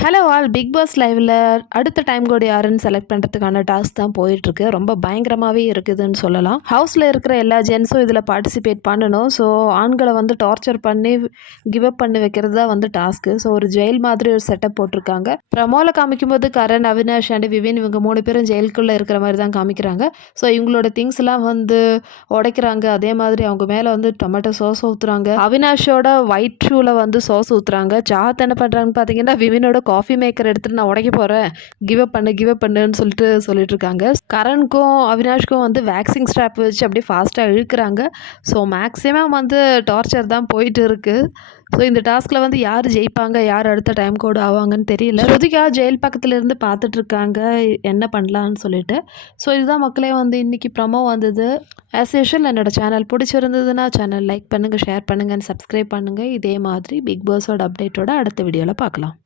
Hello all big pass லைவ்ல அடுத்த time கோடு யாருன்னு செலக்ட் பண்ணுறதுக்கான டாஸ்க் தான் போயிட்டுருக்கு. ரொம்ப பயங்கரமாகவே இருக்குதுன்னு சொல்லலாம். ஹவுஸில் இருக்கிற எல்லா ஜென்ஸும் இதில் பார்ட்டிசிபேட் பண்ணணும். ஸோ ஆண்களை வந்து டார்ச்சர் பண்ணி கிவ் அப் பண்ணி வைக்கிறது தான் வந்து டாஸ்க்கு. ஸோ ஒரு ஜெயில் மாதிரி ஒரு செட்டப் போட்டிருக்காங்க. ப்ரமோவில் காமிக்கும்போது கரண், அவினாஷ் அண்ட் விவின் இவங்க 3 பேரும் ஜெயிலுக்குள்ளே இருக்கிற மாதிரி தான் காமிக்கிறாங்க. ஸோ இவங்களோட திங்ஸ் எல்லாம் வந்து உடைக்கிறாங்க. அதே மாதிரி அவங்க மேலே வந்து டொமேட்டோ சாஸ் ஊற்றுறாங்க. அவினாஷோட ஒயிட் ஷூவில் வந்து சாஸ் ஊற்றுறாங்க. சாத் என்ன பண்ணுறாங்கன்னு பார்த்தீங்கன்னா விவினோட காஃபி மேக்கர் எடுத்துகிட்டு நான் உடைக்க போகிறேன், கிவ் அப் பண்ணுன்னு சொல்லிட்டு இருக்காங்க. கரணுக்கும் அவினாஷ்க்கும் வந்து வேக்சிங் ஸ்ட்ராப் வச்சு அப்படியே ஃபாஸ்ட்டாக இழுக்கிறாங்க. ஸோ மேக்ஸிமம் வந்து டார்ச்சர் தான் போயிட்டு இருக்குது. ஸோ இந்த டாஸ்கில் வந்து யார் ஜெயிப்பாங்க, யார் அடுத்த டைம் கோடு ஆவாங்கன்னு தெரியல. ஸ்ருதிகா ஜெயில் பக்கத்தில் இருந்து பார்த்துட்ருக்காங்க என்ன பண்ணலான்னு சொல்லிட்டு. ஸோ இதுதான் மக்களே வந்து இன்றைக்கி ப்ரமோ வந்தது. ஆஸ் யூஷுவல் என்னோடய சேனல் பிடிச்சிருந்ததுன்னா சேனல் லைக் பண்ணுங்கள், ஷேர் பண்ணுங்கள், சப்ஸ்கிரைப் பண்ணுங்கள். இதே மாதிரி பிக் பாஸோட அப்டேட்டோட அடுத்த வீடியோவில் பார்க்கலாம்.